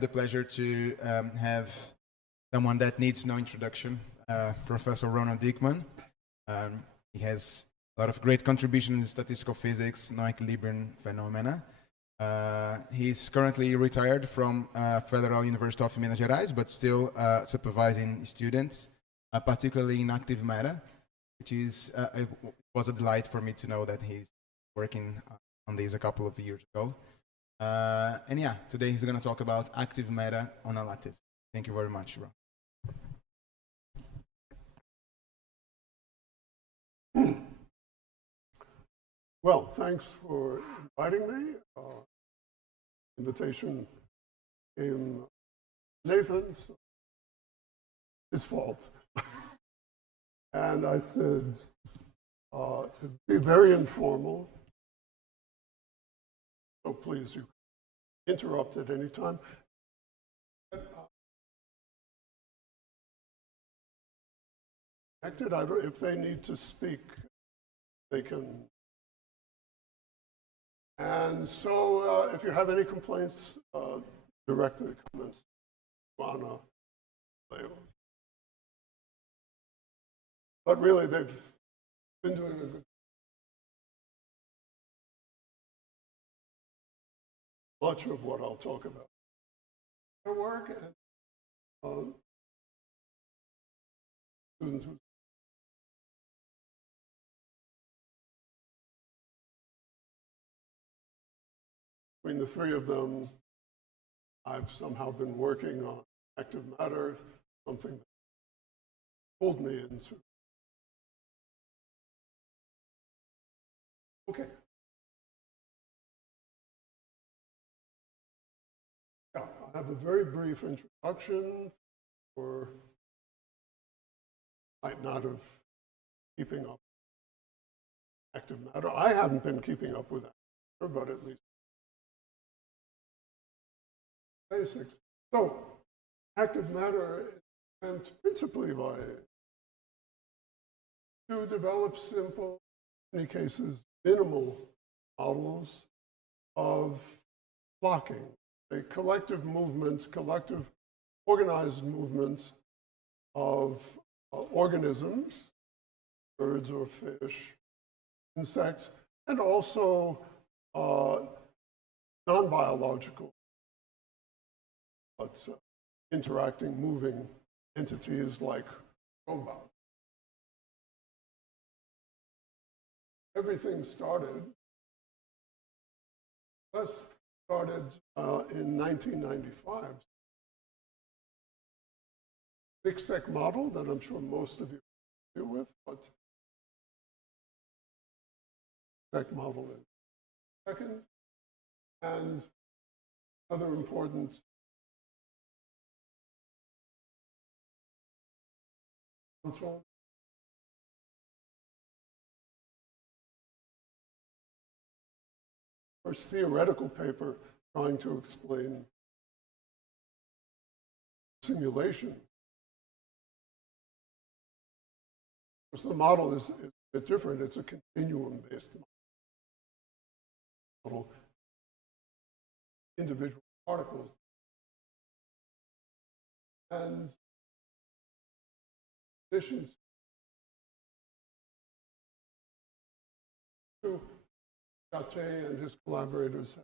the pleasure to have someone that needs no introduction, Professor Ronald Dickman. He has a lot of great contributions in statistical physics, non-equilibrium phenomena. He's currently retired from Federal University of Minas Gerais, but still supervising students, particularly in active matter, which is it was a delight for me to know that he's working on this a couple of years ago. And yeah, today he's going to talk about active matter on a lattice. Thank you very much, Ron. Well, thanks for inviting me. Invitation came Nathan's, his fault. And I said, it'd be very informal. So please, you can interrupt at any time. If they need to speak, they can. And so if you have any complaints, direct the comments to Anna. But really, they've been doing a good much of what I'll talk about. Their work and students who between the three of them, I've somehow been working on active matter, something that pulled me into. Okay. Yeah, I have a very brief introduction for might not have keeping up active matter. I haven't been keeping up with that, but at least basics. So, active matter is meant principally to develop simple, in many cases, minimal models of flocking, a collective movement, collective organized movements of organisms, birds or fish, insects, and also non-biological but interacting, moving entities like robots. Everything started in 1995. 6-sec model that I'm sure most of you deal with, but sec model is second. And other important control. First theoretical paper trying to explain simulation. Of course, the model is a bit different. It's a continuum-based model. Individual particles. And in addition to Chate and his collaborators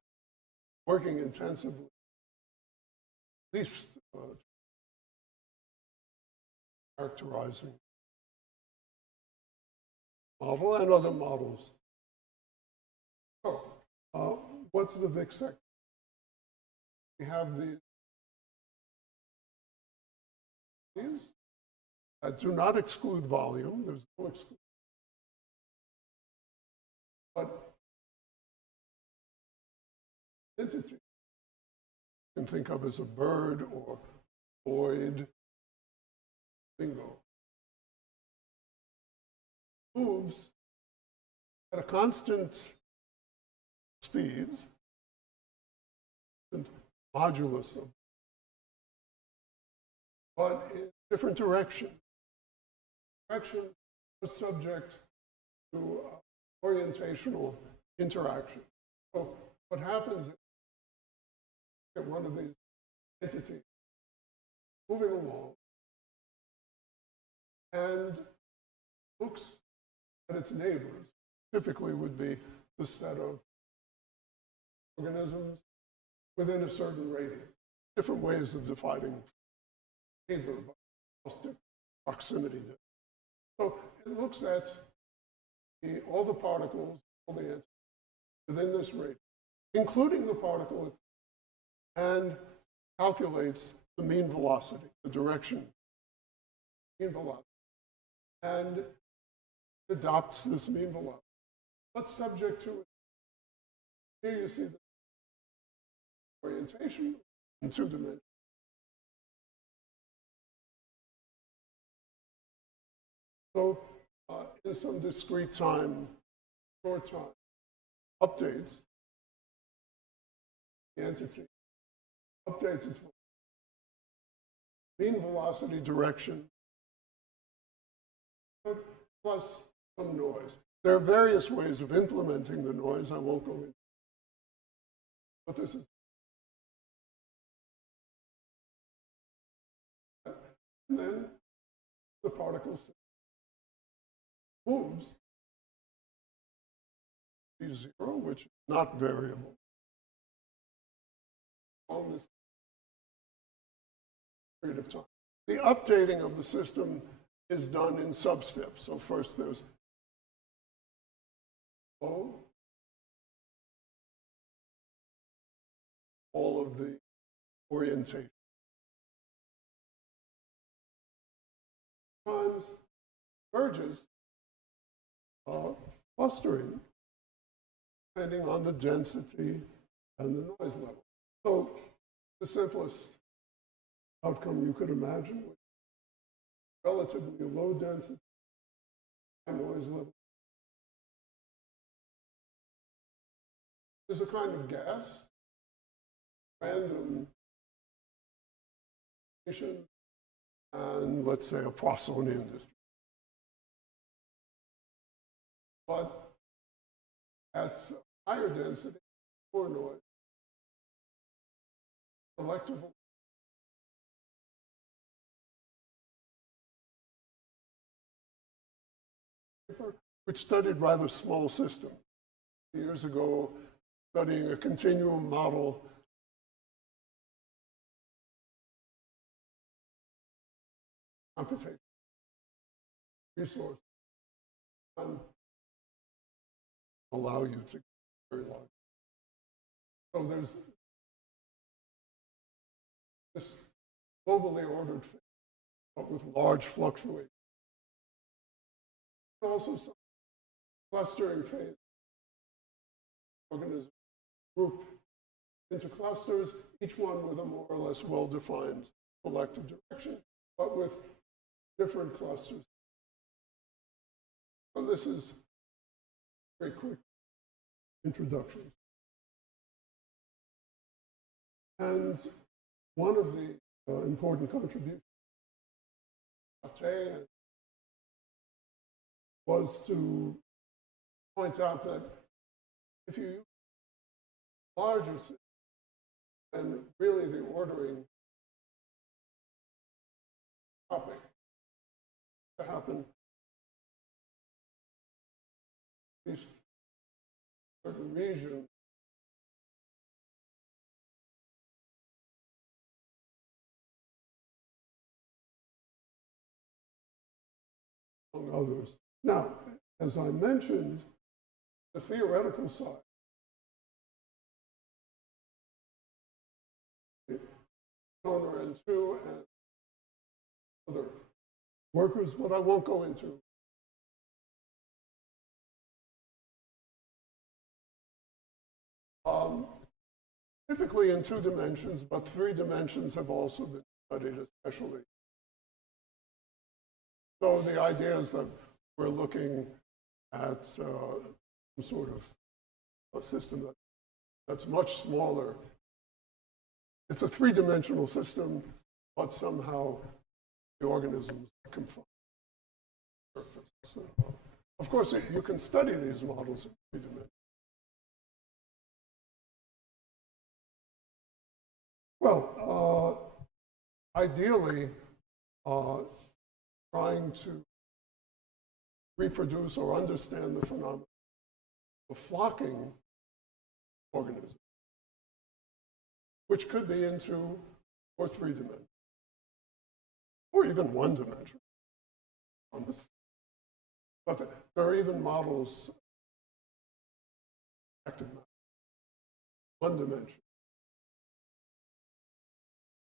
working intensively, at least characterizing model and other models. So, what's the VIC sector? We have these that do not exclude volume. There's no exclusion. But entity you can think of as a bird or void, bingo, moves at a constant speed, and modulus of, but in different direction. Direction is subject to orientational interaction. So what happens is, at one of these entity moving along and looks at its neighbors, typically would be the set of organisms within a certain radius. Different ways of defining neighbor, but proximity. So it looks at all the particles, all the entities within this radius, including the particle itself, and calculates the mean velocity, the direction, mean velocity, and adopts this mean velocity. What's subject to it? Here you see the orientation in 2 dimensions. So in some discrete time, short time, updates the entity, updates its mean velocity direction, plus some noise. There are various ways of implementing the noise. I won't go into, but this is. And then the particle moves to 0, which is not variable, on this period of time. The updating of the system is done in sub-steps. So first there's O, all of the orientation. Times merges clustering depending on the density and the noise level. So the simplest outcome you could imagine was relatively low density, high noise level. There's a kind of gas, random, and let's say a Poisson industry. But at higher density, more noise, selective, which studied rather small systems. Years ago, studying a continuum model computation resource and allow you to very large. So there's this globally ordered phase, but with large fluctuations. Also some clustering phase. Organisms group into clusters, each one with a more or less well-defined collective direction, but with different clusters. So this is a very quick introduction. And one of the important contributions was to point out that if you use larger systems, then really the ordering topic to happen at least certain region among others. Now, as I mentioned, the theoretical side, owner and 2 and other workers, but I won't go into. Typically in 2 dimensions, but 3 dimensions have also been studied especially. So the idea is that we're looking at some sort of a system that's much smaller. It's a 3-dimensional system, but somehow the organisms are confined to the surface. So, of course, you can study these models in 3 dimensions. Well, ideally, trying to reproduce or understand the phenomenon of flocking organisms, which could be in 2 or 3 dimensions, or even 1 dimension. But there are even models, active matter, 1 dimension,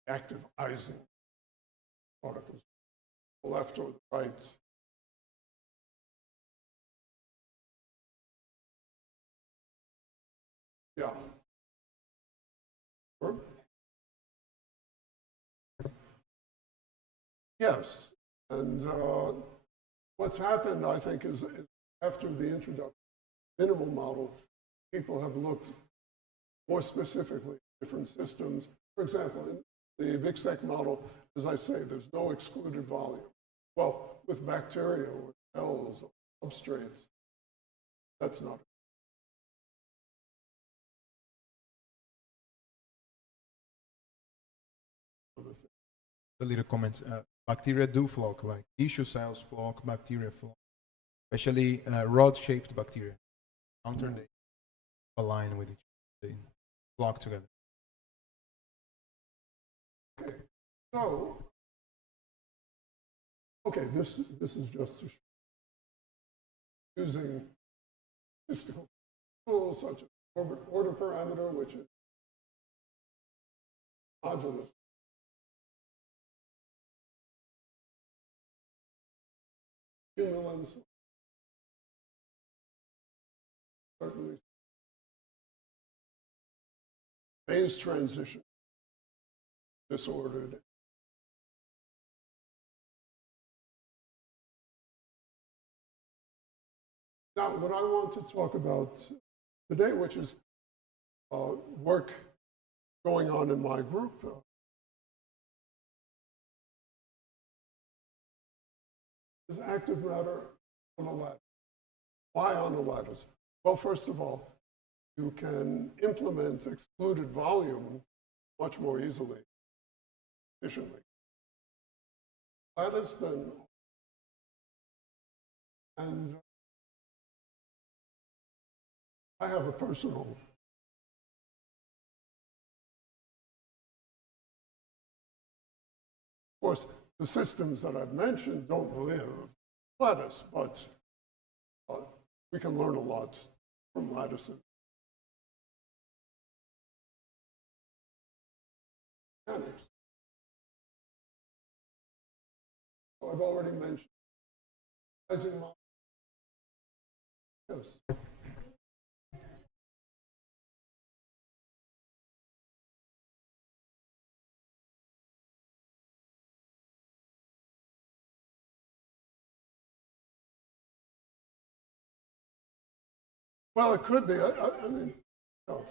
activizing particles, the left or the right. Yeah. Yes, and what's happened, I think, is after the introduction of minimal model, people have looked more specifically at different systems. For example, in the VICSEC model, as I say, there's no excluded volume. Well, with bacteria or cells or substrates, that's not. A little comment. Bacteria do flock, like tissue cells flock, bacteria flock, especially rod-shaped bacteria. Counter they align with each other, they flock together. Okay, so this is just to show using statistical tools such as order parameter, which is modulus. Cumulants, certainly phase transition, disordered. Now, what I want to talk about today, which is work going on in my group, is active matter on a lattice. Why on a lattice? Well, first of all, you can implement excluded volume much more easily, efficiently. Lattice then, and I have a personal of course, the systems that I've mentioned don't live lattice, but we can learn a lot from lattices. Mechanics. So I've already mentioned rising model. Yes. Well, it could be. I mean, no.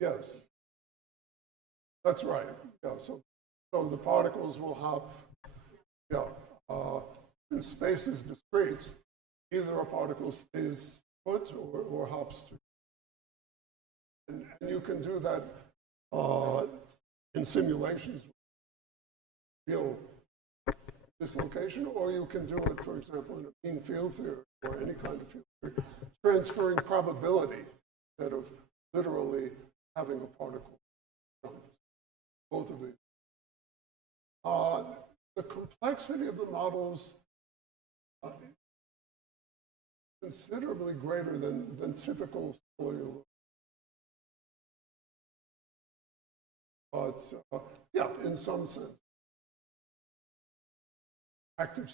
Yes, that's right. Yeah, so the particles will hop. Yeah, since space is discrete, either a particle stays put or hops to. And you can do that in simulations, real dislocation, or you can do it, for example, in a mean field theory or any kind of field theory, transferring probability instead of literally having a particle. Both of these. The complexity of the models is considerably greater than typical cellular. But yeah, in some sense, active.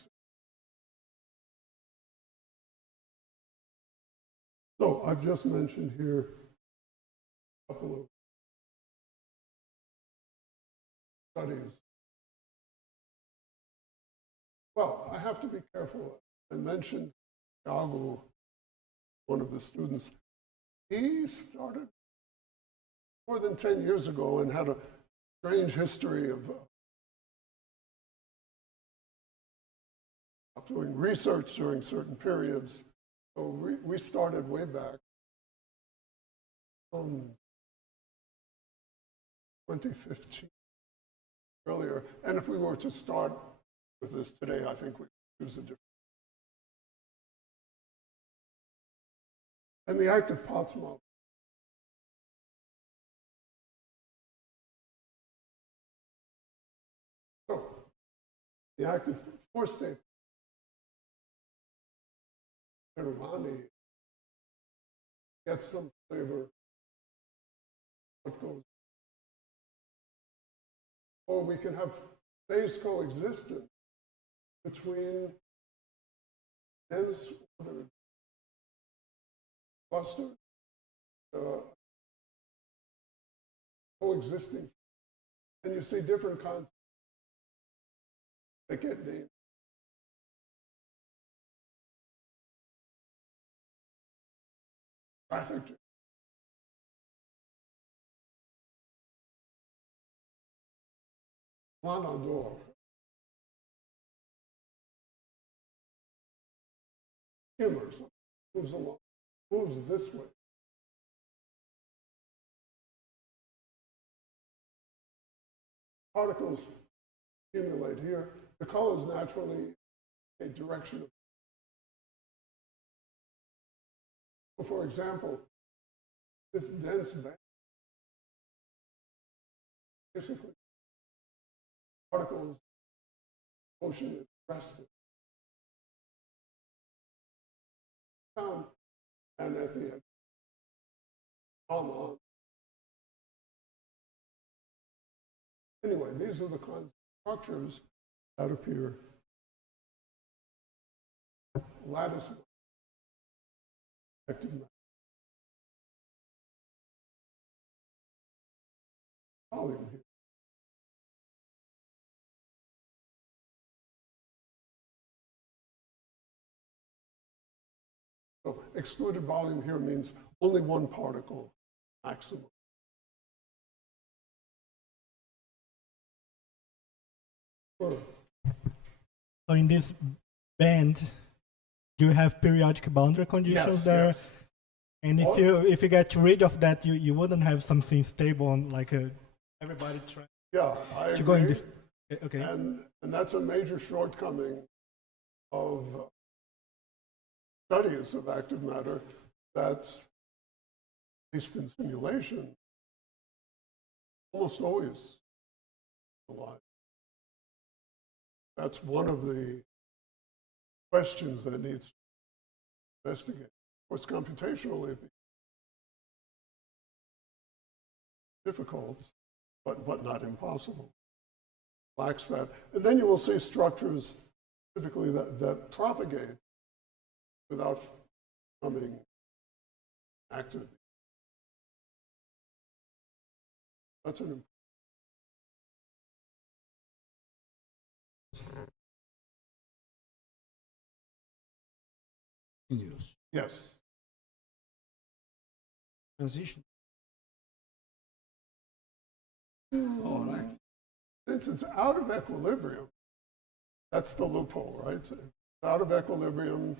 So I've just mentioned here a couple of studies. Well, I have to be careful. I mentioned Thiago, one of the students. He started more than 10 years ago and had a strange history of doing research during certain periods. So we started way back. 2015 earlier. And if we were to start with this today, I think we would choose a different. And the active parts model. So, the active four-state Romani gets some flavor what goes. Or we can have phase coexistence between dense ordered clusters coexisting. And you see different kinds that get named. Traffic jam. Ronald Dickman or something moves along, moves this way. Particles accumulate here. The color is naturally a direction of. So for example, this dense band, basically, particles, motion is rested. Down, and at the end, on. Anyway, these are the kinds of structures that appear. Lattice active volume here. So excluded volume here means only one particle maximum. Sure. So in this band, do you have periodic boundary conditions there? Yes. And if you get rid of that, you wouldn't have something stable on like everybody try Yeah, I agree. to go in this. Okay. And that's a major shortcoming of studies of active matter that's, at least in simulation, almost always alive. That's one of the questions that needs to be investigated. Of course, computationally, it'd be difficult, but not impossible. Lacks that. And then you will see structures typically that propagate without becoming active. That's an Continuous yes. transition. All right. Since it's out of equilibrium, that's the loophole, right? It's out of equilibrium,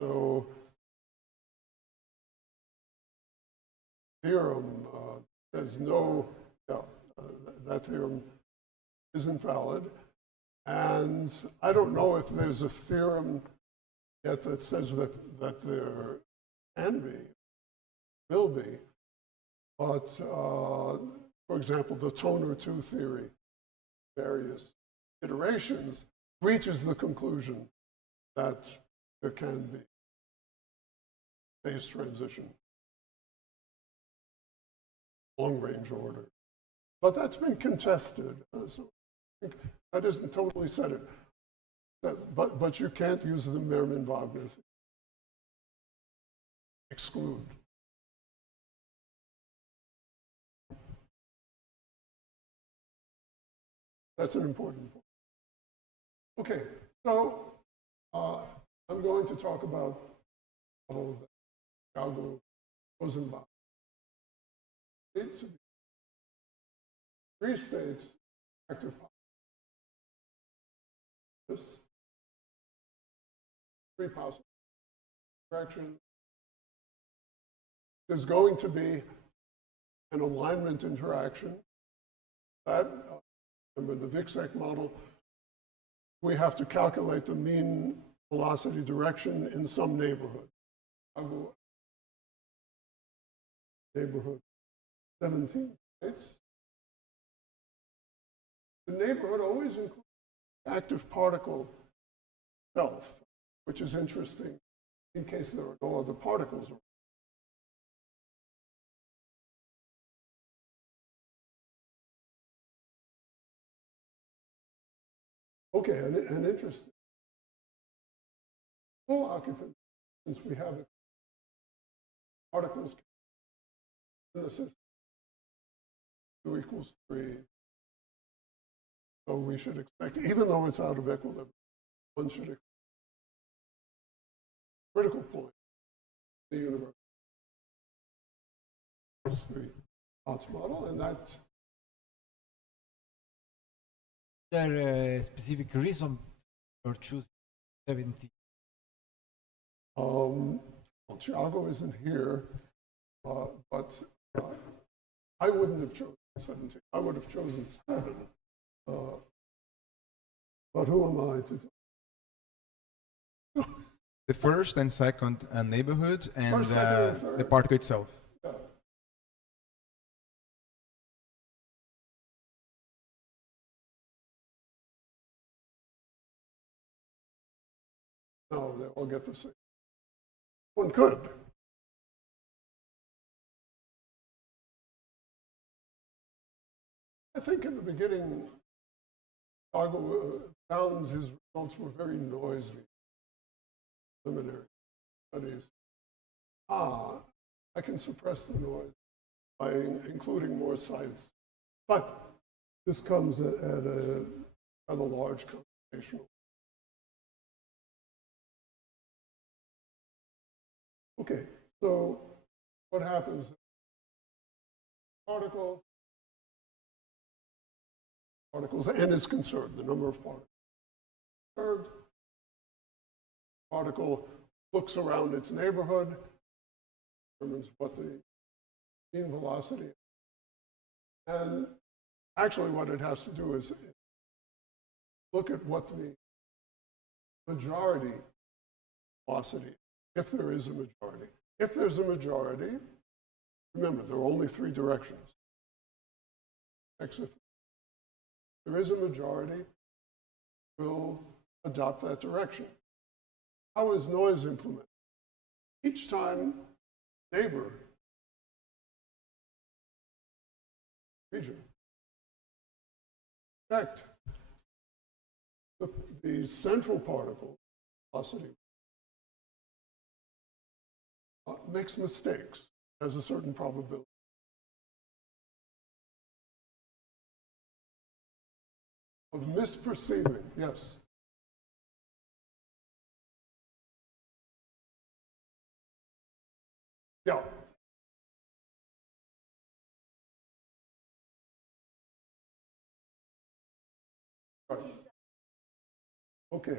so theorem says no, that theorem isn't valid. And I don't know if there's a theorem yet that says that there can be, will be, but for example, the Toner 2 theory, various iterations, reaches the conclusion that there can be phase transition, long-range order. But that's been contested, so I think that isn't totally said it. But you can't use the Mermin-Wagner theory. Exclude. That's an important point. Okay, so I'm going to talk about Chicago Rosenbach. Three states active this. Three possible directions. There's going to be an alignment interaction. That, remember the VICSEC model, we have to calculate the mean velocity direction in some neighborhood. I'll go neighborhood 17 states. The neighborhood always includes the active particle itself, which is interesting in case there are no other particles. Okay, and interesting. Full occupancy, since we have particles in the system, 2 equals 3. So we should expect, even though it's out of equilibrium, one should expect critical point in the universe. The Potts model, and that's there a specific reason for choosing 17? well, Thiago isn't here, but I wouldn't have chosen 17. I would have chosen 7. But who am I to do? The first and second neighborhood and First, second, and third. the particle itself. Yeah. No, they all get the same. One could. I think in the beginning, Chicago found his results were very noisy. Preliminary studies. I can suppress the noise by including more sites. But this comes at a rather large computational. Okay, so what happens? Particles, n is conserved, the number of particles conserved. Particle looks around its neighborhood, determines what the mean velocity is. And actually what it has to do is look at what the majority velocity, if there is a majority. If there's a majority, remember, there are only 3 directions. If there is a majority, we'll adopt that direction. How is noise implemented? Each time neighbor region checked the central particle velocity makes mistakes, has a certain probability. Of misperceiving, yes. Yeah. Right. Okay.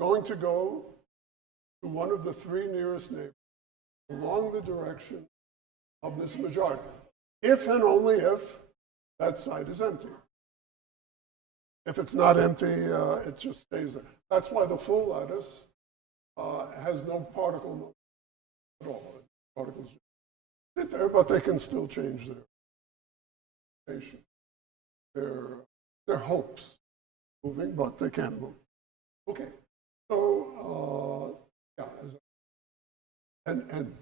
Going to go to one of the 3 nearest neighbors along the direction of this majority, if and only if that site is empty. If it's not empty, it just stays there. That's why the full lattice has no particle motion at all. Particles sit there, but they can still change their station. Their hopes moving, but they can't move. Okay, so yeah, and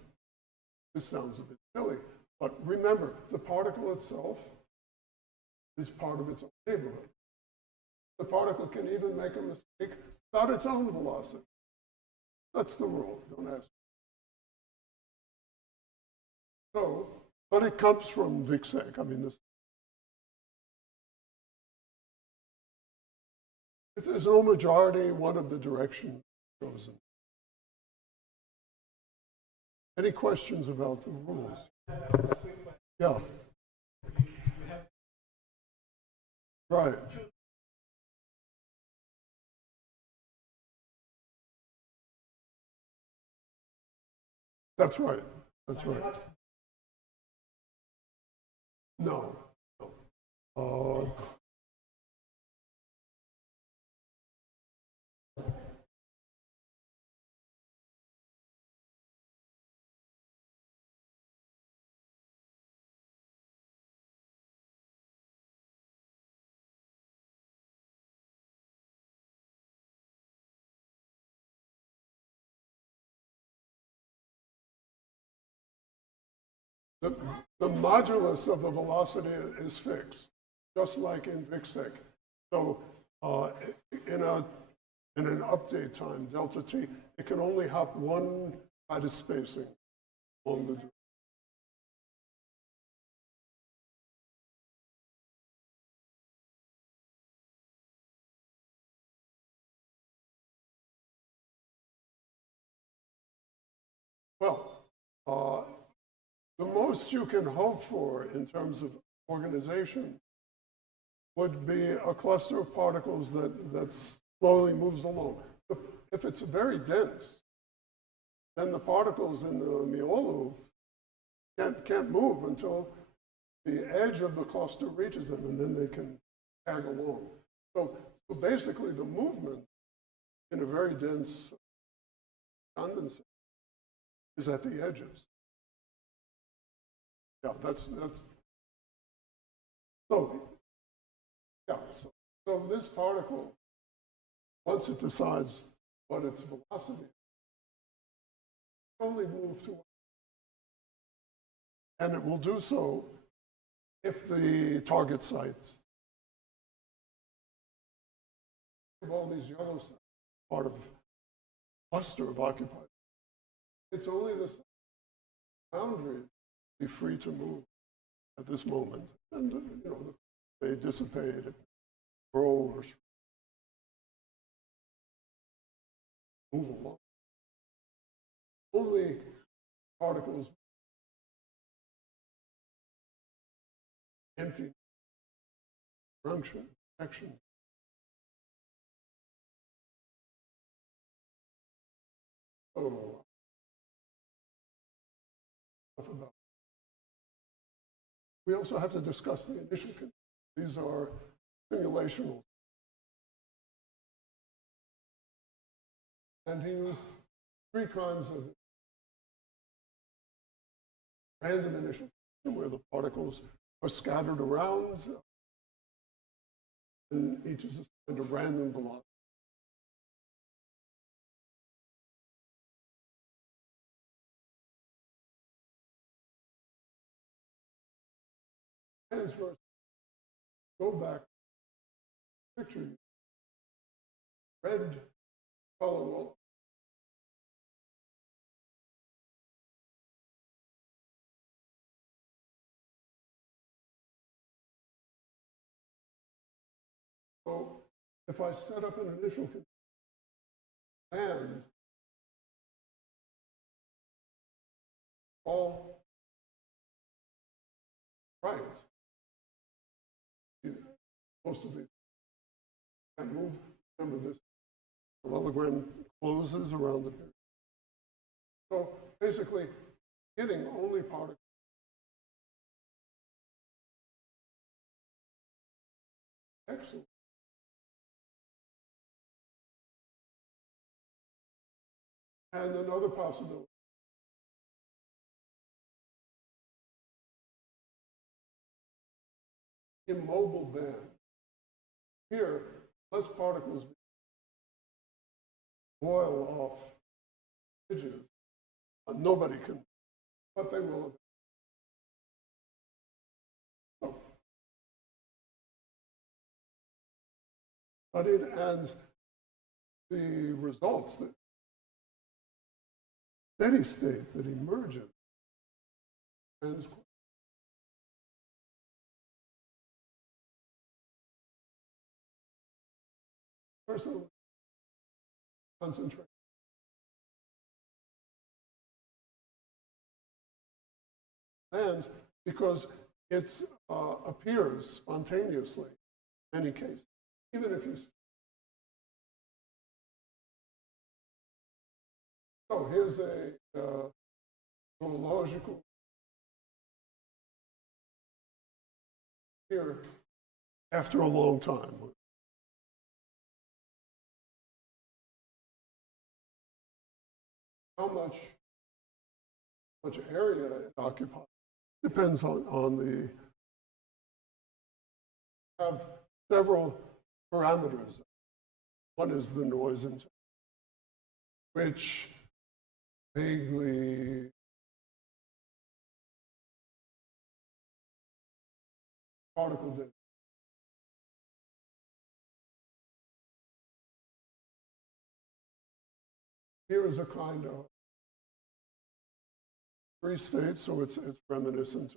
this sounds a bit silly, but remember, the particle itself is part of its own neighborhood. The particle can even make a mistake about its own velocity. That's the rule, don't ask. So, but it comes from VICSEC. I mean, this. If there's no majority, one of the directions chosen. Any questions about the rules? Yeah. Right. That's right. That's right. No. No. The modulus of the velocity is fixed, just like in VICSEC. So in an update time, delta t, it can only hop one lattice spacing along the direction. Well, the most you can hope for in terms of organization would be a cluster of particles that slowly moves along. If it's very dense, then the particles in the Miolu can't move until the edge of the cluster reaches them, and then they can tag along. So basically, the movement in a very dense condensate is at the edges. Yeah, that's so. Yeah, so this particle, once it decides what its velocity is, only move to, and it will do so if the target site of all these yellow cells, part of a cluster of occupied, it's only the boundary be free to move at this moment, and they dissipate, grow, or move along. Only particles empty junction action. Oh, enough about. We also have to discuss the initial conditions. These are simulational. And he used three kinds of random initial condition where the particles are scattered around and each is assigned a random velocity. Transverse. Go back. Picture. Red color will. So if I set up an initial condition and all right, most of these can't move. Remember this parallelogram closes around the period. So basically, hitting only particles. Excellent. And another possibility. Immobile band. Here, less particles boil off edges. Nobody can, but they will. So, studied, and the results that steady state that emerges and personally concentrate. And because it appears spontaneously in any case, even if you. So here's a chronological. Here, after a long time. How much area it occupies depends on the, have several parameters. One is the noise index, which vaguely particle density. Here is a kind of free state, so it's reminiscent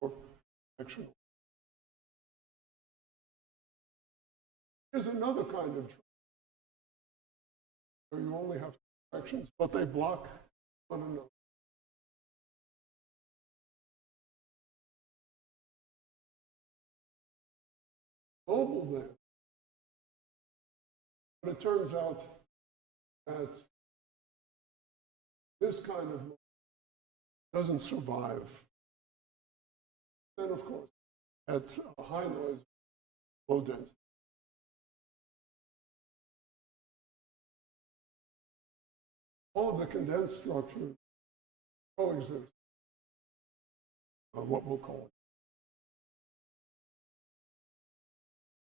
of actional. Here's another kind of train, where you only have directions, but they block one another. Mobile band. But it turns out that this kind of doesn't survive. Then, of course, at a high noise, low density. All of the condensed structures coexist, what we'll call it.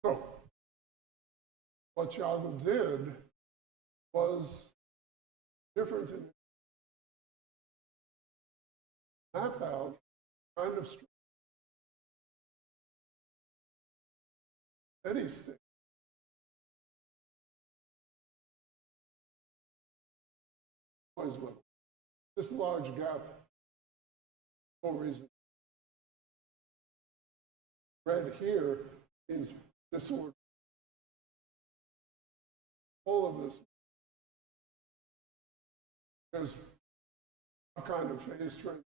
So, what Thiago did was different in map out kind of steady state. Noise level. This large gap, no reason. Red here means disorder. All of this. There's a kind of phase transition.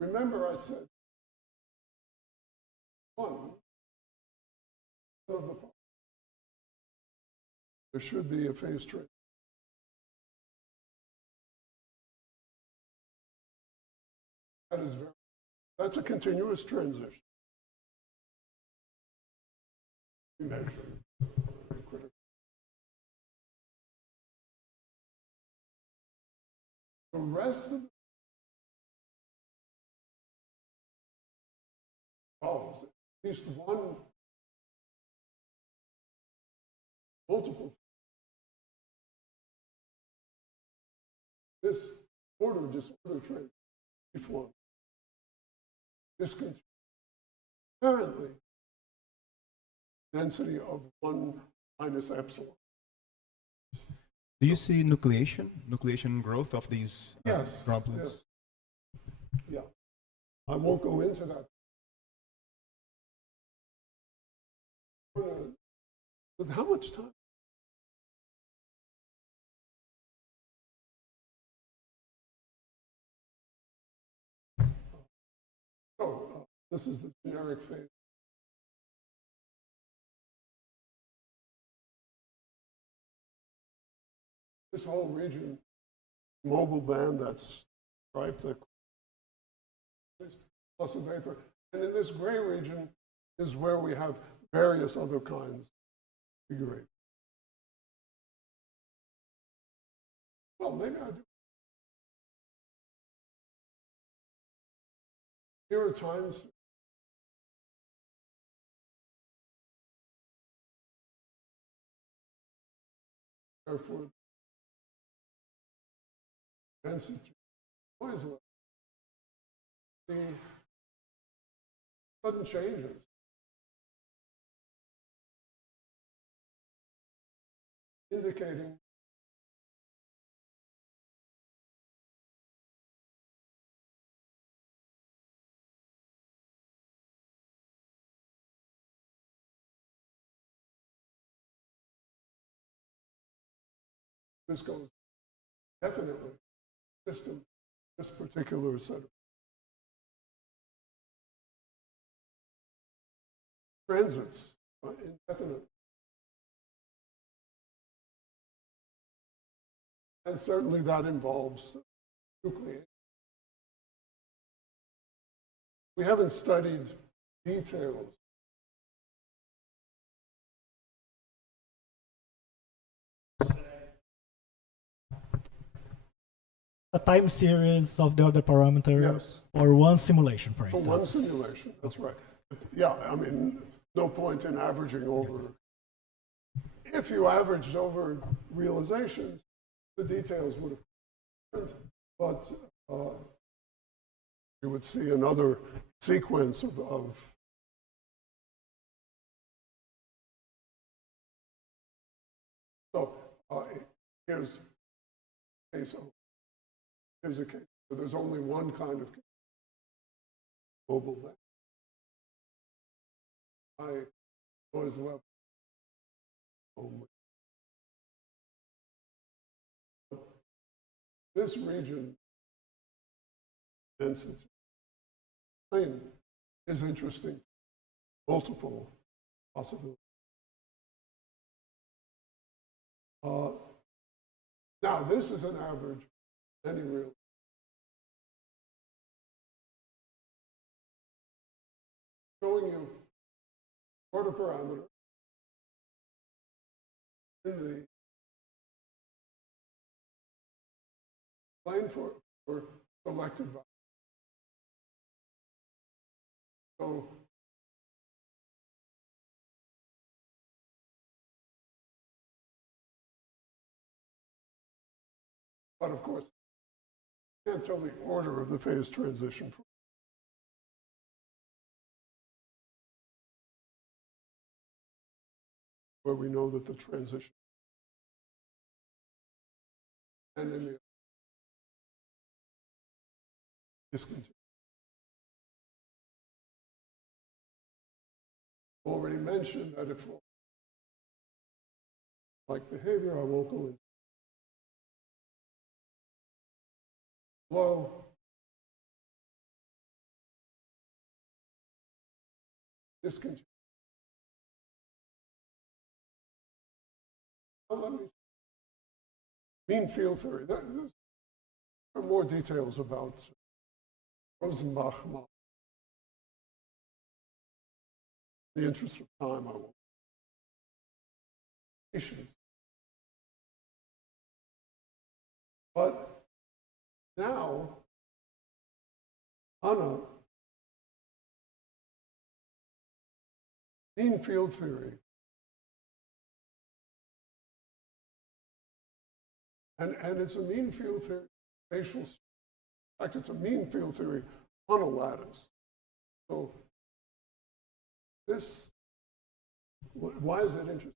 Remember I said one of the parts. There should be a phase transition. That's a continuous transition. Measure. Very critical. The rest of at least one multiple. This disorder trait, F1, discontinuous. Apparently, density of 1 minus epsilon. Do you see nucleation growth of these droplets? Yes. Yeah. I won't go into that. With how much time? This is the generic phase. This whole region, mobile band that's striped, that plus a vapor. And in this gray region is where we have various other kinds of configuration. Well, maybe I do. Here are times therefore density noise level. The sudden changes. Indicating this goes definitely system this particular set of transits indefinite. And certainly that involves nucleation. We haven't studied details. A time series of the other parameter Yes. or one simulation, for For instance. one simulation, that's right. Yeah, I mean, no point in averaging over. If you averaged over realizations, the details would have different, but you would see another sequence of so here's a case. Here's a case. So there's only one kind of mobile map. High noise level. This region, density, plane is interesting. Multiple possibilities. Now, this is an average, any real. Showing you order parameter in the plane for selected value. So but of course, you can't tell the order of the phase transition. Where we know that the transition and in the discontinuous. Already mentioned that if like behavior, I won't go into. Flow, discontinuous. Now let me mean field theory. There are more details about Rosenbach model. In the interest of time, I won't. But now, on a mean field theory, and it's a mean field theory, spatial. In fact, it's a mean field theory on a lattice. So this, why is it interesting?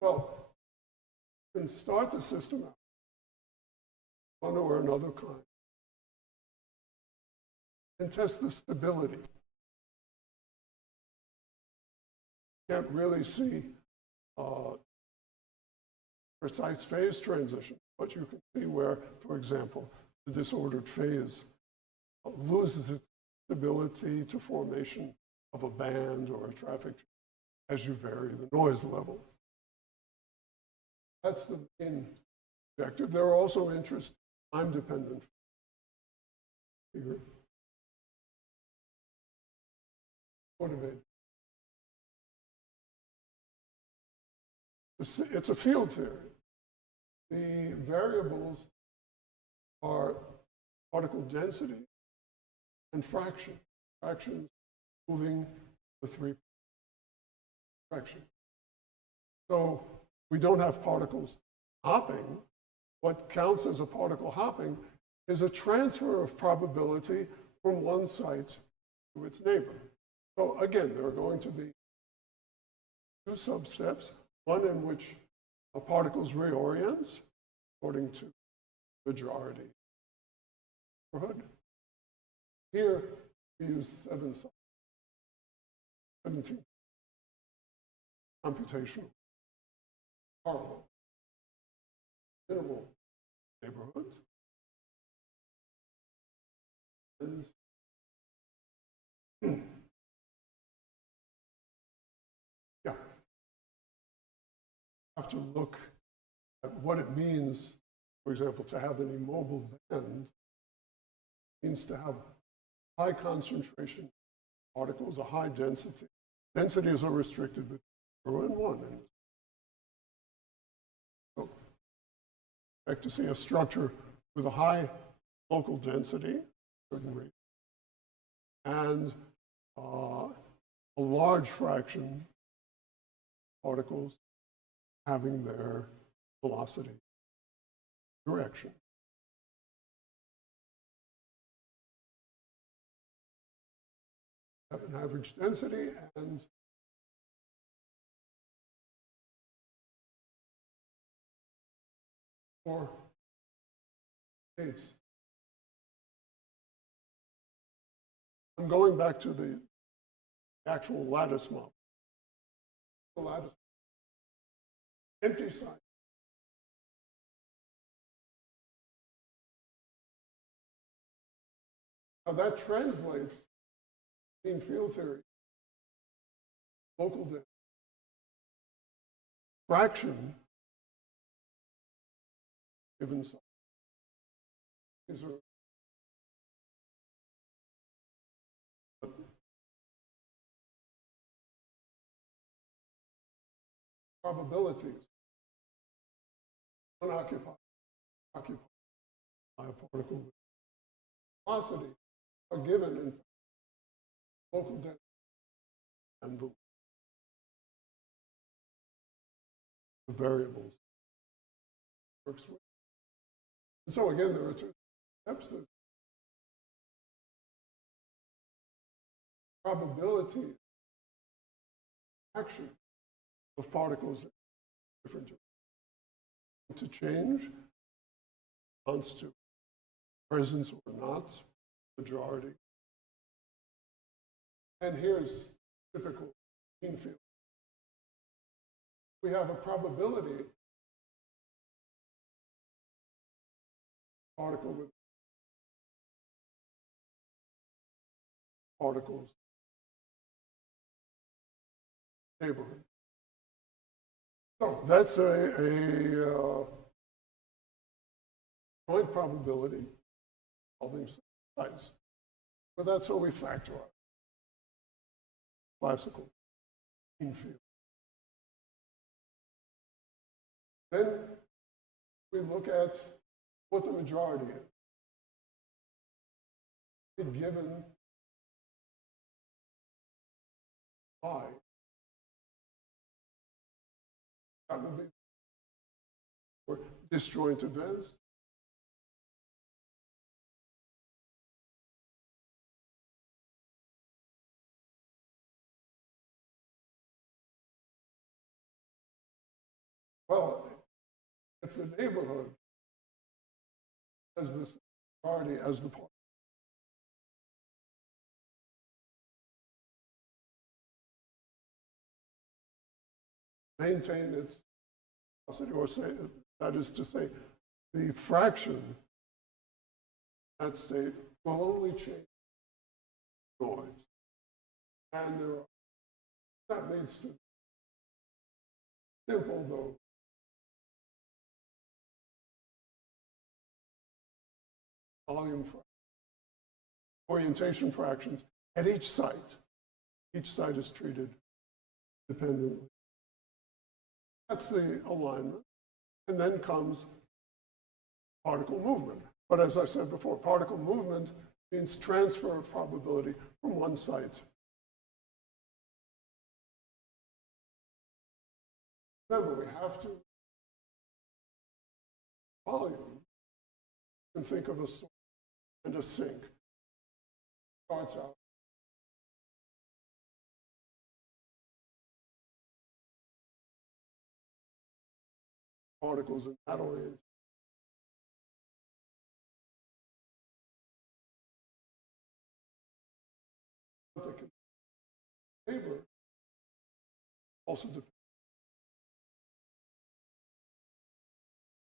Well, you can start the system out one or another kind and test the stability. You can't really see precise phase transition, but you can see where, for example, the disordered phase loses its stability to formation of a band or a traffic as you vary the noise level. That's the main objective. There are also interests, time-dependent here. Motivated. It's a field theory. The variables are particle density and fraction. Fractions moving the three fractions. So we don't have particles hopping. What counts as a particle hopping is a transfer of probability from one site to its neighbor. So again, there are going to be two sub-steps, one in which a particles reorients according to majority neighborhood. Here we use 17 computational horrible minimal neighborhoods. And yeah, have to look at what it means, for example, to have an immobile band means to have high concentration particles, a high density. Densities are restricted between 0 and 1. And so, expect to see a structure with a high local density, certain rate, and a large fraction of particles having their velocity direction. Have an average density and or states. I'm going back to the actual lattice model. The lattice empty site. Now that translates in field theory, local density, fraction given site. These are probabilities. Unoccupied, occupied by a particle with velocity are given in local density and the variables works with. And so again, there are two steps. There's probability action of particles in different to change, response to presence or not, majority. And here's typical mean field. We have a probability particle with particles neighborhood. So that's a joint probability involving size. But that's how we factorize classical mean field. Then we look at what the majority is. Given I, that would be for disjoint events. Well, if the neighborhood has this majority as the point, maintain its velocity, or say, that is to say, the fraction that state will only change noise. And there are, that leads to simple, though, volume fraction, orientation fractions at each site. Each site is treated dependently. That's the alignment. And then comes particle movement. But as I said before, particle movement means transfer of probability from one site. Remember, we have to volume and think of a source and a sink. Starts out. Particles in that orientation. Neighbor also depends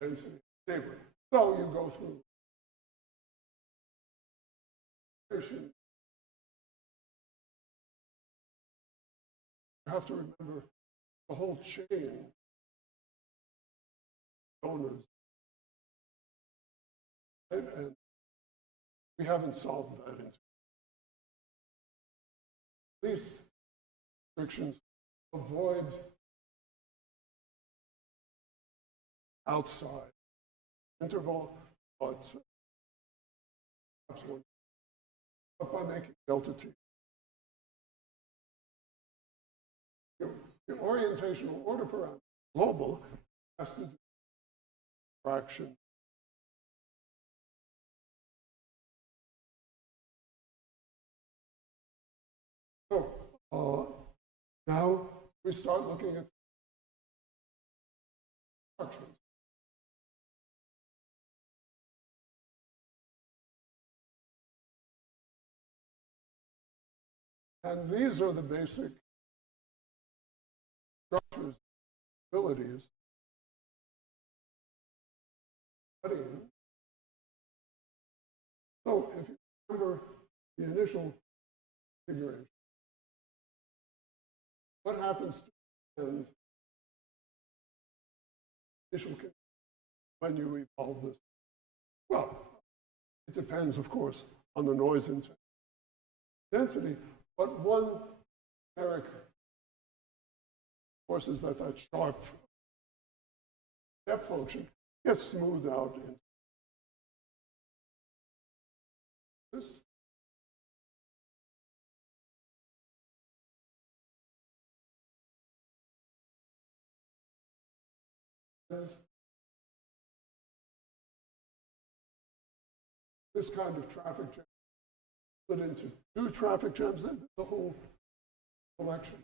on density neighbor. So you go through You have to remember the whole chain of owners. And we haven't solved that into least restrictions, avoid outside interval, but perhaps one up by making delta t. The orientational order parameter, global, has to do with fraction. So now we start looking at structures. And these are the basic structures, abilities. So if you remember the initial configuration, what happens to the initial configuration when you evolve this? Well, it depends, of course, on the noise density, but one generic force is that that sharp step function gets smoothed out in this. This kind of traffic jam split into two traffic jams, and the whole collection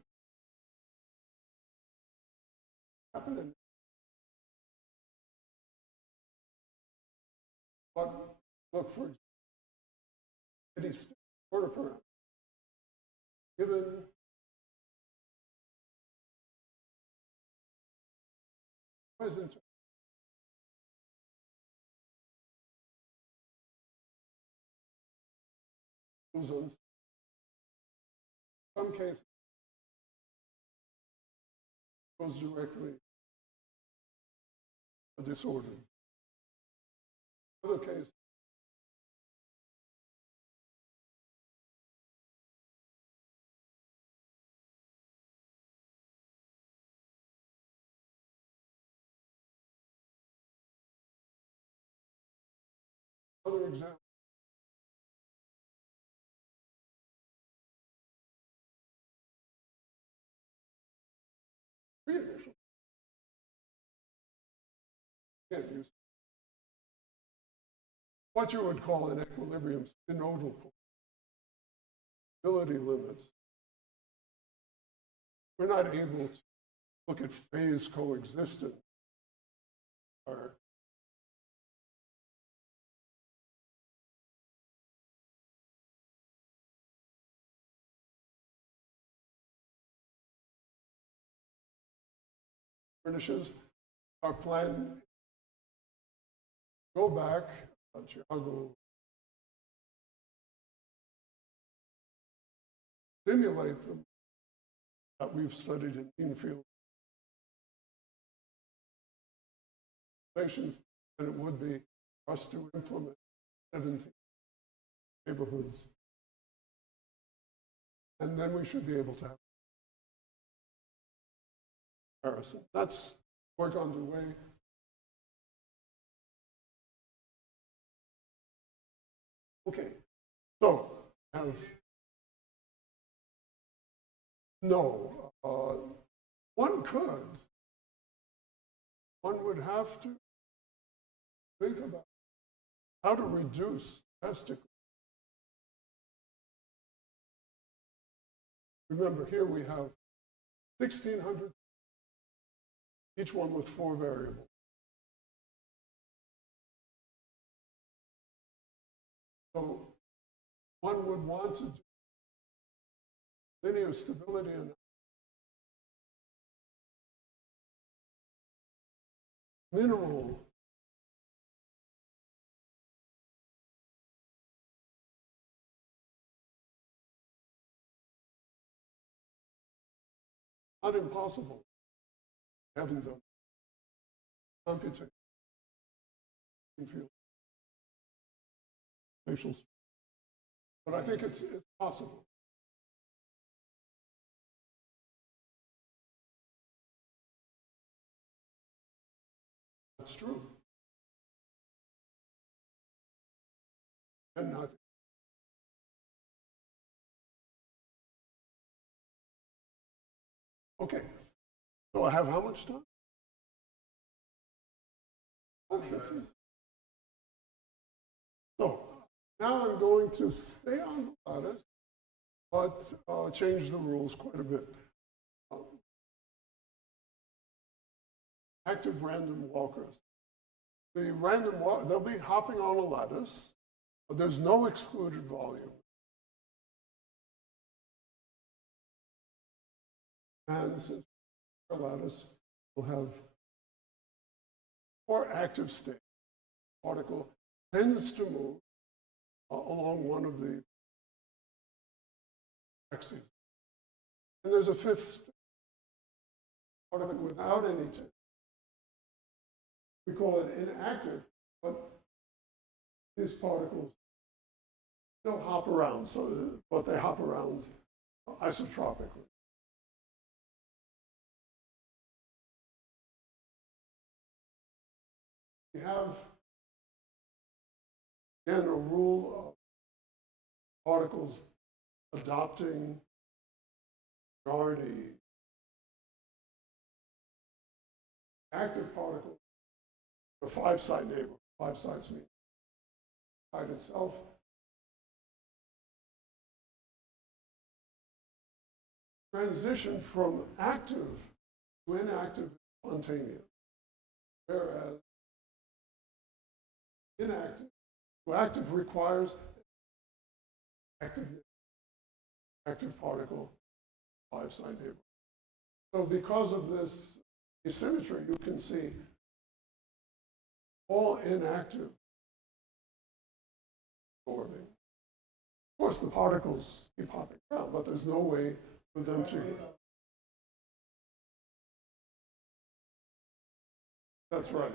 happening. But look for steady state order parameter given noise interval. In some cases, goes directly to disorder. In other cases, other example. Pre-initial. Can't use what you would call in equilibrium synodal stability limits. We're not able to look at phase coexistence or furnishes our plan. Go back, Santiago, simulate them that we've studied in mean field relations, and it would be for us to implement 17 neighborhoods. And then we should be able to have comparison. That's work underway. Okay, so have one would have to think about how to reduce drastically. Remember, here we have 1,600, each one with 4 variables. So one would want to do linear stability and minimal Not impossible. I haven't done computation. Facial, but I think it's possible. That's true. And nothing. Okay. So I have how much time? 15. So now I'm going to stay on the lattice, but change the rules quite a bit. Active random walkers. The random walk, they'll be hopping on a lattice, but there's no excluded volume. And since our lattice will have 4 active states, particle tends to move along one of the axes. And there's a 5th state, particle without any change. We call it inactive, but these particles still hop around, but they hop around isotropically. We have, again, a rule of particles adopting majority. Active particles, the 5-site neighbor. 5 sites mean site itself. Transition from active to inactive is spontaneous, whereas inactive to active requires active particle, 5-site neighbor. So because of this asymmetry, you can see all inactive absorbing. Of course, the particles keep hopping around, but there's no way for them to. That's right.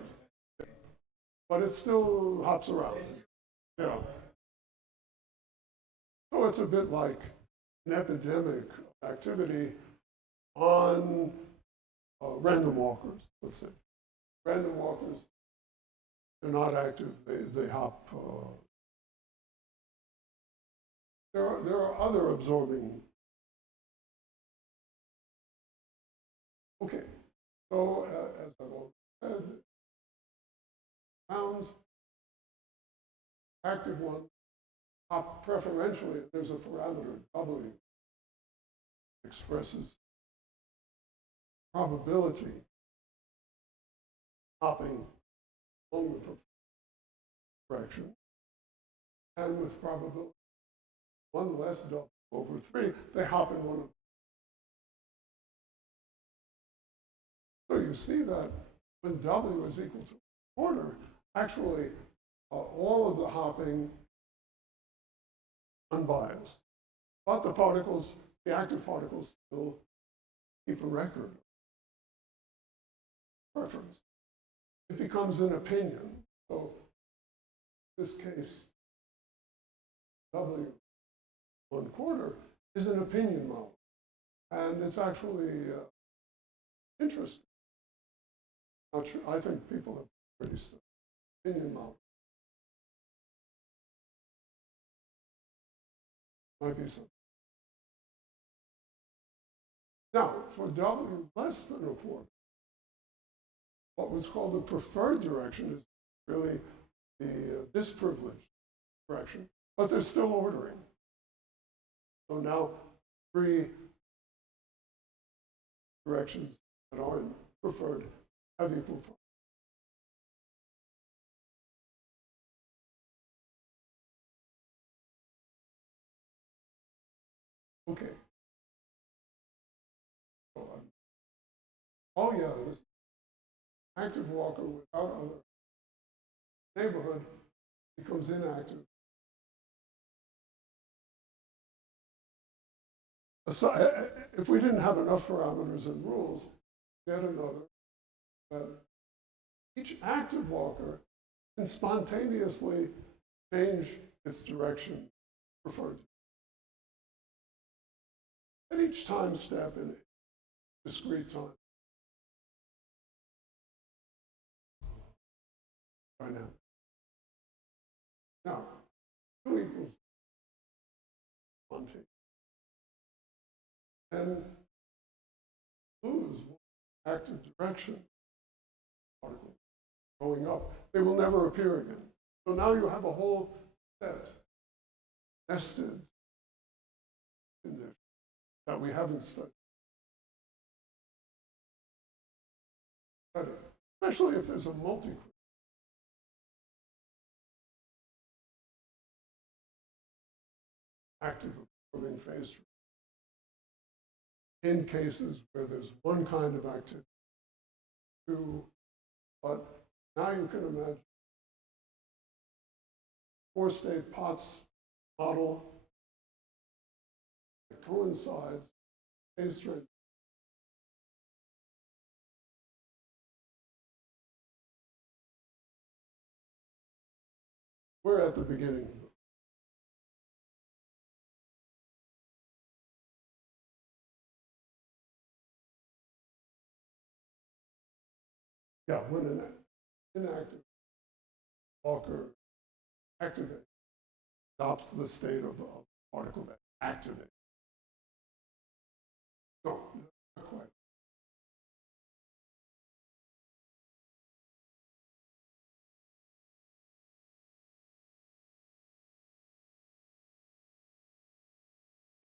But it still hops around. Yeah. So it's a bit like an epidemic activity on random walkers, let's say. Random walkers, they're not active, they hop. There are other absorbing. Okay, so as I've already said, rounds, active one, hop preferentially, there's a parameter, W, expresses probability hopping along the direction, and with probability 1 less W over 3, they hop in one of them. So you see that when W is equal to a quarter, actually all of the hopping unbiased. But the particles, the active particles, still keep a record of preference. It becomes an opinion. So in this case, W 1/4 is an opinion model. And it's actually interesting. I think people have pretty stuff. Opinion model. Might be something. Now, for W less than a quarter, what was called the preferred direction is really the disprivileged direction, but there's still ordering. So now 3 directions that aren't preferred have equal probability. Okay. So, oh yeah, this active walker without other neighborhood becomes inactive. if we didn't have enough parameters and rules, yet another, that each active walker can spontaneously change its direction preferred at each time step in discrete time. Dynamic. Now, 2 equals 1 thing. And lose active direction particle going up. They will never appear again. So now you have a whole set nested condition that we haven't studied. Especially if there's a multi active absorbing phase in cases where there's one kind of activity, but now you can imagine 4-state Potts model that coincides phase transition. We're at the beginning. Yeah, when an inactive walker activates, adopts the state of a particle that activates. No, not quite.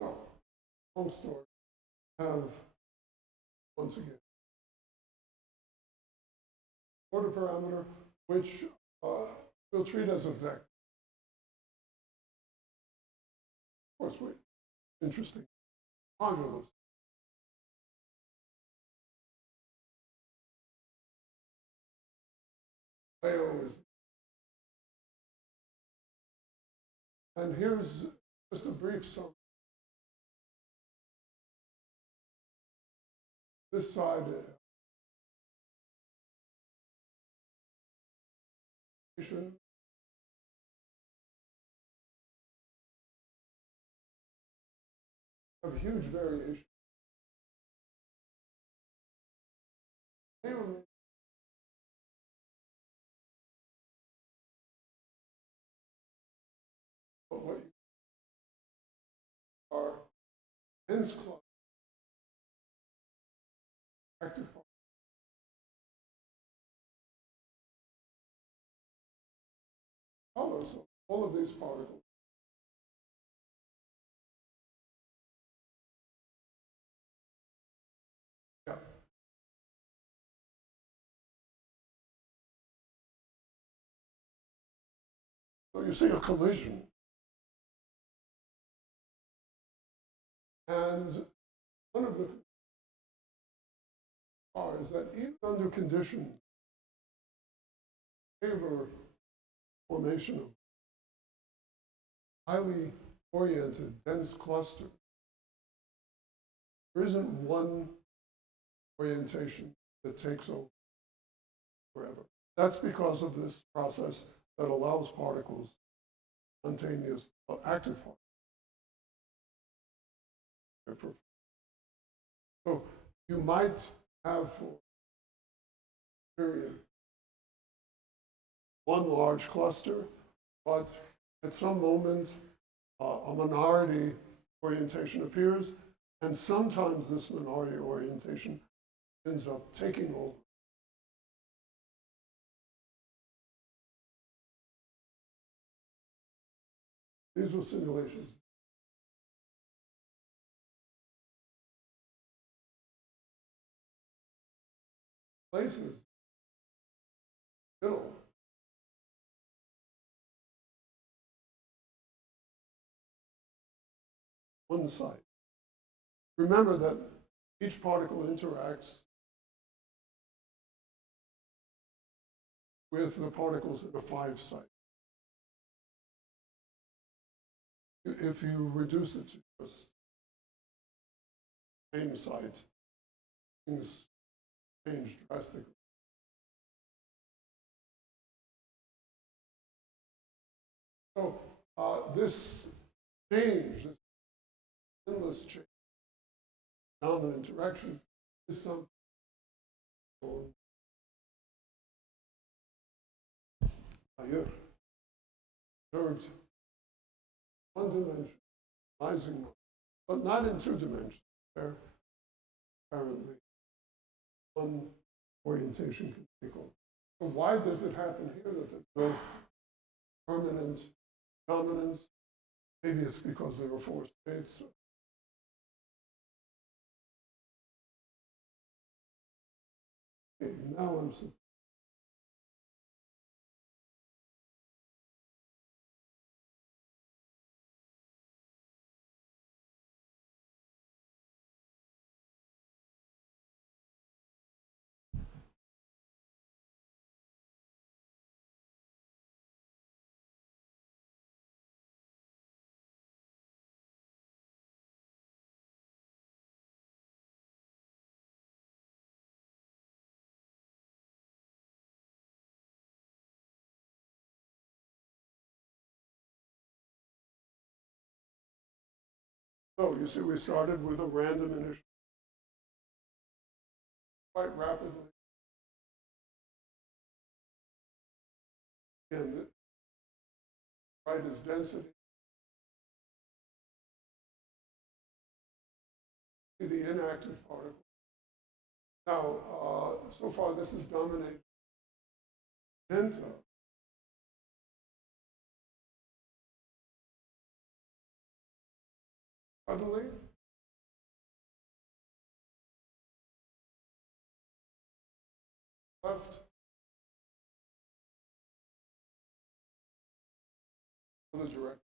So, long story, have, once again, order parameter, which we'll treat as a vector. Of course, wait, interesting. Modulus. Leo is, and here's just a brief summary. This side of huge variation. But what you are dense cluster active particles. Colors of all of these particles yeah. So you see a collision. And one of the is that even under conditions favor formation of highly oriented, dense clusters, there isn't one orientation that takes over forever. That's because of this process that allows particles, spontaneous, active particles. So you might have for period one large cluster, but at some moment a minority orientation appears, and sometimes this minority orientation ends up taking over. These were simulations. Places, middle. One site. Remember that each particle interacts with the particles in a 5-site. If you reduce it to just same site, things change drastically. So this change, this endless change, dominant direction, is something here observed one dimension, rising, but not in two dimensions. There, apparently, one orientation can take over. So why does it happen here that there's no permanent dominance? Maybe it's because there were four states. Okay, now I'm so you see, we started with a random initial, quite rapidly. And the right is density. See the inactive particle. Now, so far this is dominated. Penta. Suddenly, left, other direction.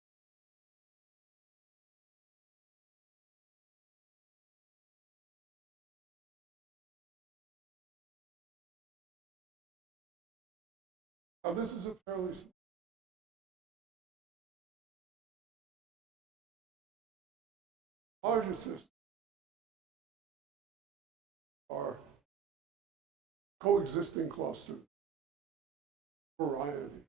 Now this is a fairly small. Larger systems are coexisting clusters, variety.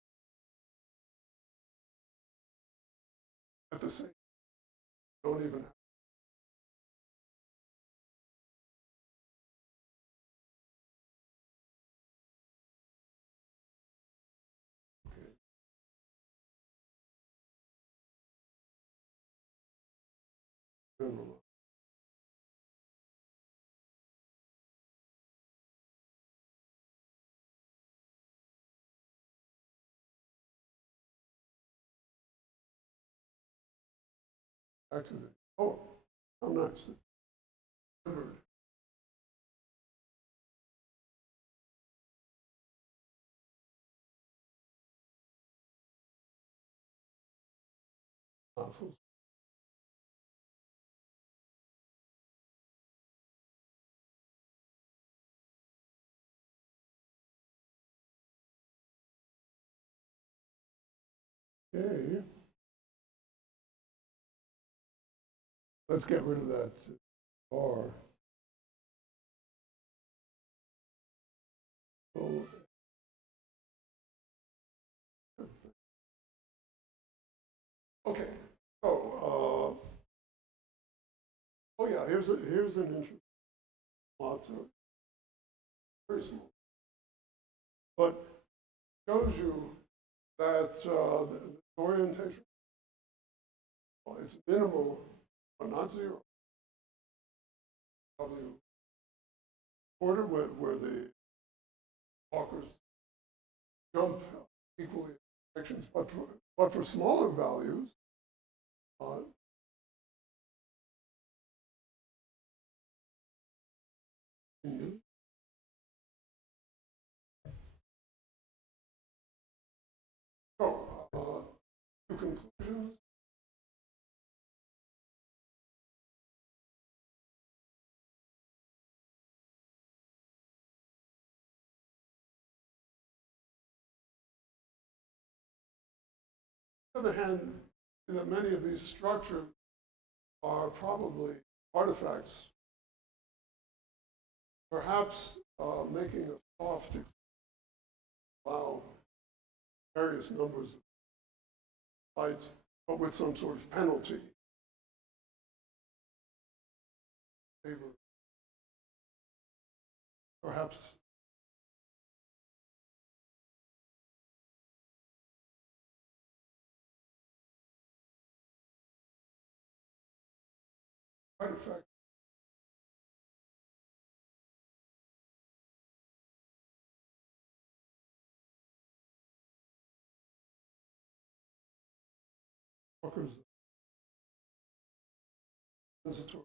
At the same, don't even have. Okay. General. Actually, oh, how nice. Remembered. Full. Okay. Let's get rid of that R. So, okay. So, oh yeah, here's an interesting. Lots of very small, but shows you that the orientation is minimal, but not zero. Probably quarter where the walkers jump equally in directions, but for smaller values, so two conclusions. On the other hand, that many of these structures are probably artifacts perhaps making a soft allow various numbers of sites, but with some sort of penalty. Favor. Perhaps quite effective. Walker's transitory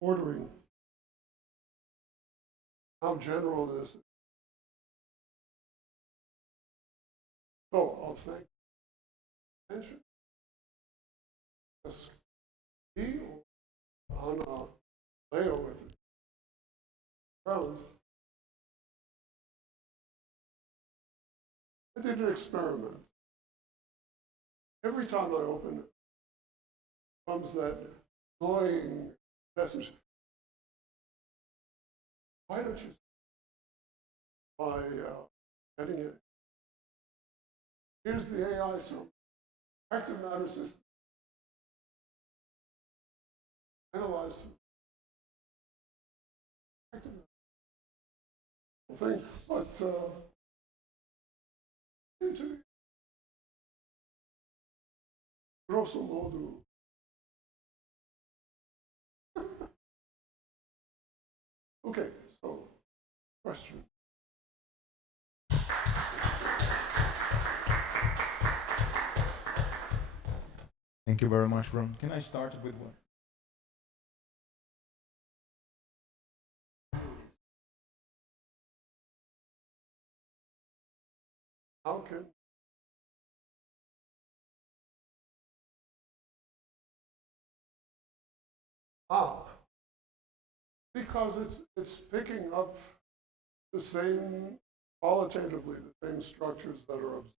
ordering, how general this is. So I'll thank you for your attention. Yes, he or Anna Leo at the ground. I did an experiment. Every time I open it, comes that annoying message. Why don't you, by getting it? Here's the AI summary. Active matter system. Analyze active matter thing, but seem to be grosso modo. Okay, so question. Thank you very much, Ron. Can I start with one? How can because it's picking up the same qualitatively the same structures that are observed.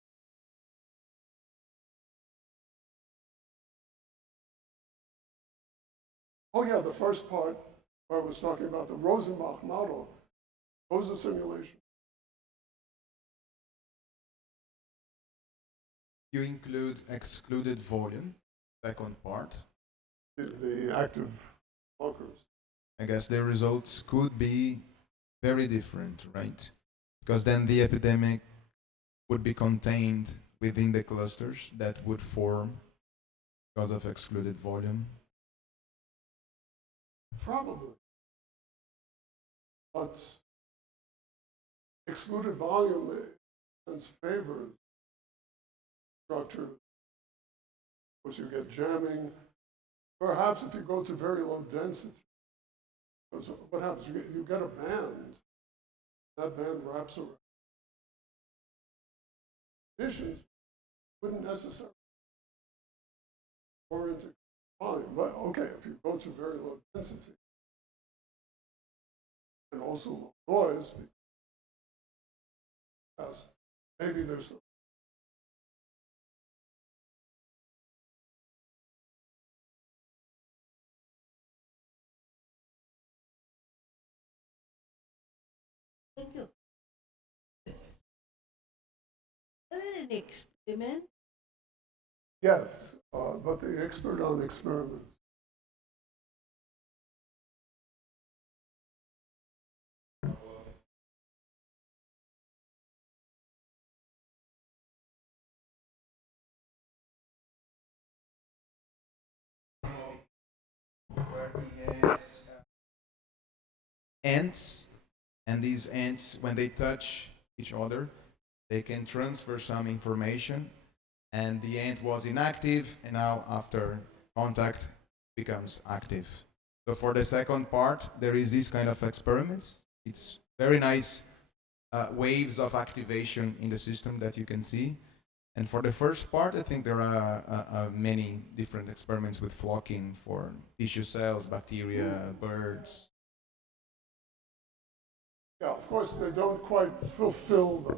Oh yeah, the first part where I was talking about the Rosenbach model, those are simulation. You include excluded volume, second part. The active blockers. I guess the results could be very different, right? Because then the epidemic would be contained within the clusters that would form because of excluded volume. Probably. But excluded volume favors structure. Of course, you get jamming. Perhaps if you go to very low density, because what happens? You get a band. That band wraps around. Conditions wouldn't necessarily orient volume. But okay, if you go to very low density and also low noise, yes, maybe there's some. Thank you. Is it an experiment? Yes, but the expert on experiments. Where he has ants, and these ants, when they touch each other, they can transfer some information, and the ant was inactive, and now after contact becomes active. So for the second part, there is this kind of experiments. It's very nice waves of activation in the system that you can see. And for the first part, I think there are many different experiments with flocking for tissue cells, bacteria, birds. Yeah, of course, they don't quite fulfill the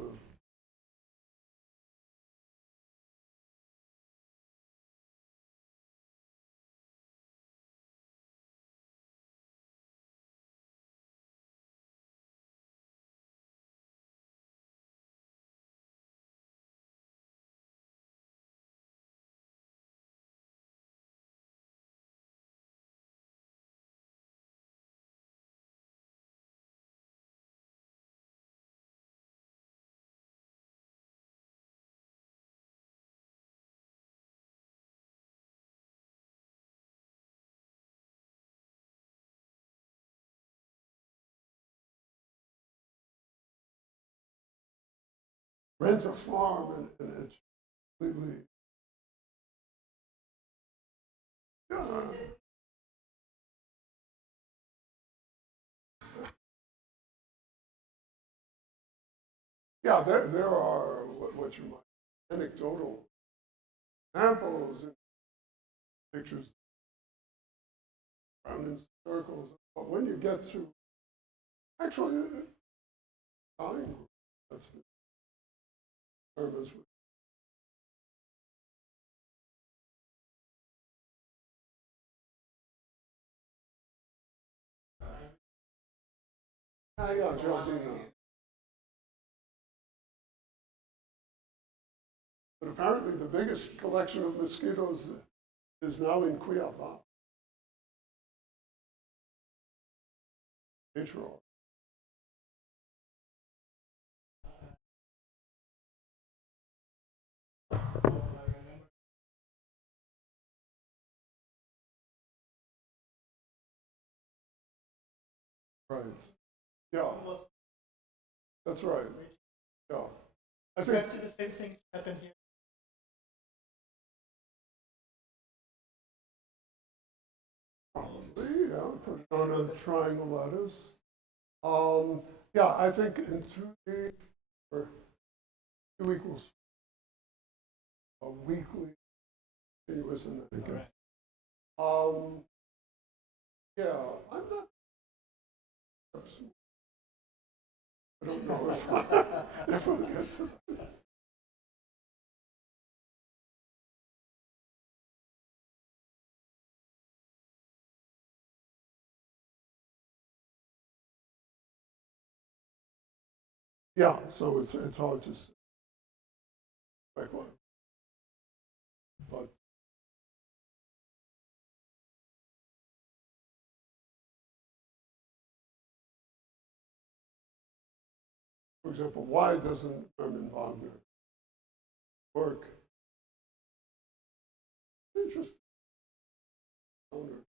rent a farm and it's completely, yeah. Yeah, there are what you might anecdotal examples and pictures around in circles. But when you get to actually dying group, that's been experiments with. Yeah, Geraldine. But apparently the biggest collection of mosquitoes is now in Cuiabá. Nature. Right. Yeah. That's right. Yeah. I think Actually, the same thing happened here. probably, yeah, put it on a triangle lattice. Yeah, I think in 2D, or 2 equals a weekly continuous and then again. Yeah, I'm not. I don't know if I'll get to that. Yeah, so it's hard to say. But for example, why doesn't Hermann Wagner work? Interesting. Owner.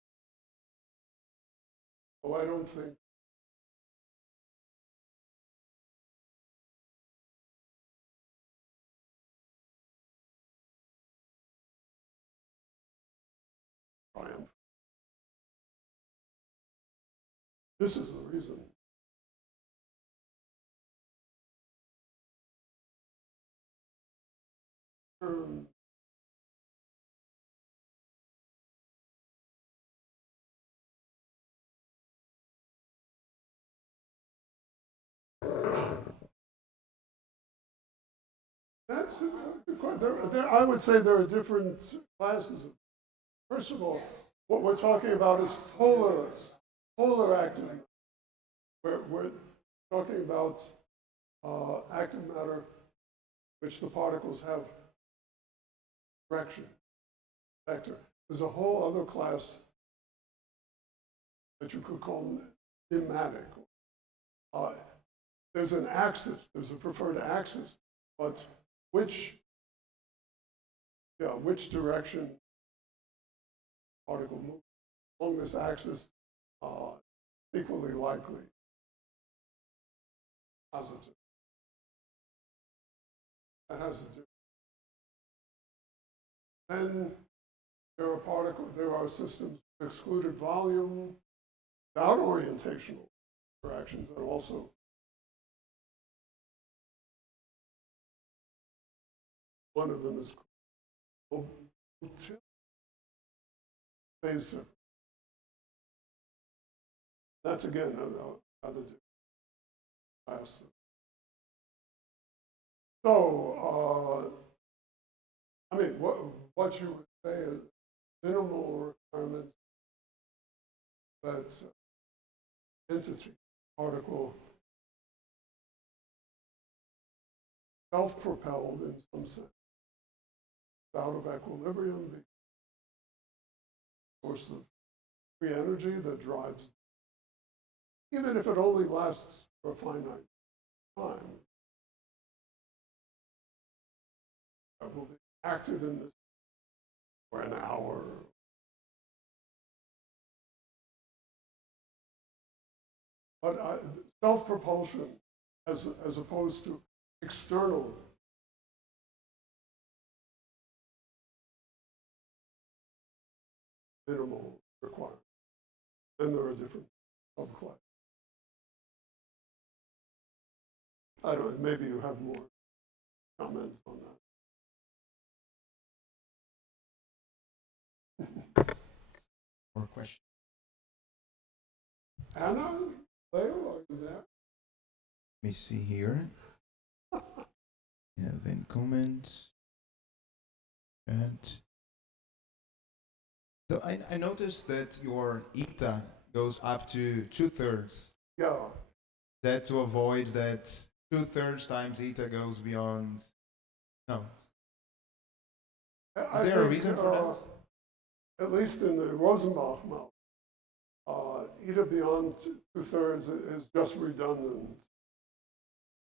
Oh, I don't think. Triumph. This is the reason. Um, That's a good question. I would say there are different classes. First of all, what we're talking about is polar active. We're talking about active matter, which the particles have direction, vector. There's a whole other class that you could call nematic. There's an axis, there's a preferred axis, but which direction particle moves along this axis equally likely positive. That has to do. Then there are systems with excluded volume without orientational interactions that are also one of them is phase separate. That's again another class. So, I mean, what you would say is minimal requirements that entity, particle, self-propelled in some sense, out of equilibrium, the source of free energy that drives, even if it only lasts for a finite time, that will be active in this for an hour. But self-propulsion, as opposed to external minimal requirement. Then there are different subclasses. I don't know, maybe you have more comments on that. More questions? Anna, Leo, are you there? Let me see here. You have any comments? Chat. So I noticed that your eta goes up to 2/3. Yeah. That to avoid that 2/3 times eta goes beyond. No. I Is there a think, reason for that? At least in the Rosenbach model, eta beyond 2/3 is just redundant.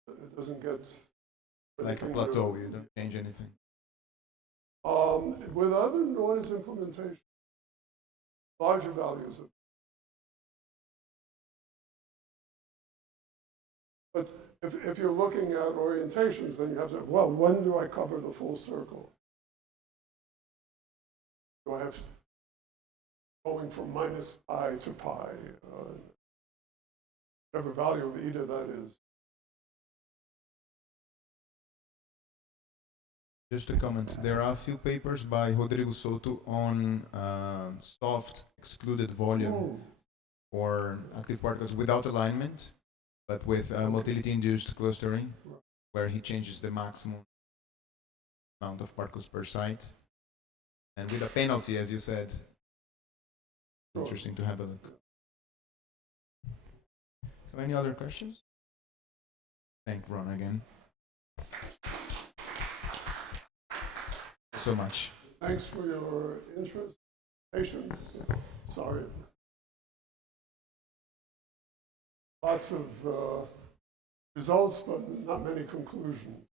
It doesn't get Like a anything plateau, new. you don't change anything. With other noise implementation, larger values of. But if you're looking at orientations, then you have to, well, when do I cover the full circle? Do I have going from minus pi to pi, whatever value of eta that is? Just a comment. There are a few papers by Rodrigo Soto on soft excluded volume for active particles without alignment, but with motility-induced clustering, where he changes the maximum amount of particles per site, and with a penalty, as you said. Sure. Interesting to have a look. So, any other questions? Thank Ron again. So much. Thanks for your interest, patience. Sorry. Lots of results, but not many conclusions.